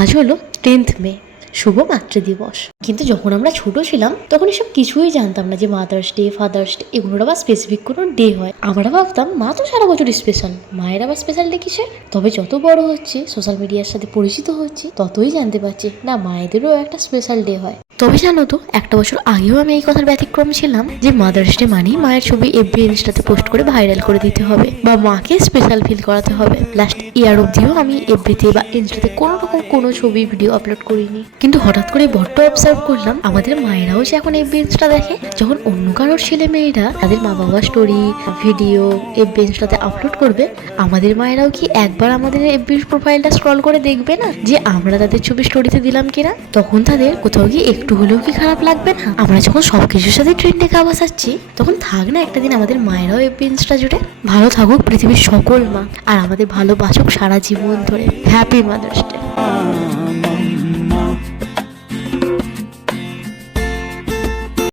আজ হলো 10th মে, শুভ মাতৃদিবস। কিন্তু যখন আমরা ছোট ছিলাম তখন এসব কিছুই জানতাম না যে মাদার্স ডে, ফাদার্স ডে এগুলোর আবার স্পেসিফিক কোনো ডে হয়। আমরা ভাবতাম মা তো সারা বছর স্পেশাল, মায়ের আবার স্পেশাল ডে কিসের। তবে যত বড় হচ্ছে, সোশ্যাল মিডিয়ার সাথে পরিচিত হচ্ছে, ততই জানতে পারছি না মায়েদেরও একটা স্পেশাল ডে হয়। তবে জানো তো, একটা বছর আগেও আমি এই কথার ব্যতিক্রম ছিলাম যে মাদার্স ডে মানেই মায়ের ছবি এফবি ইনস্টাতে পোস্ট করে ভাইরাল করে দিতে হবে বা মাকে স্পেশাল ফিল করাতে হবে। লাস্ট ইয়ার অব্দিও আমি এফবিতে বা ইনস্টাতে কোনো রকম কোনো ছবি ভিডিও আপলোড করিনি। কিন্তু হঠাৎ করে বড্ড অবজার্ভ করলাম আমাদের মায়েরাও যে এখন এফবি ইনস্টা দেখে। যখন অন্য কারোর ছেলে মেয়েরা তাদের মা বাবার স্টোরি ভিডিও এফবি ইনস্টাতে আপলোড করবে, আমাদের মায়েরাও কি একবার আমাদের এফবি প্রোফাইলটা স্ক্রল করে দেখবে না যে আমরা তাদের ছবি স্টোরিতে দিলাম কিনা? তখন তাদের কোথাও গিয়ে একটু হলেও কি খারাপ লাগবে না? আমরা যখন সবকিছুর সাথে ট্রেন্ডে গা ভাসাচ্ছি, তখন থাক না একটা দিন আমাদের মায়েরাও এফবি ইনস্টা জুড়ে। ভালো থাকুক পৃথিবীর সকল মা, আর আমাদের ভালোবাসুক সারা জীবন ধরে। Happy mother's day.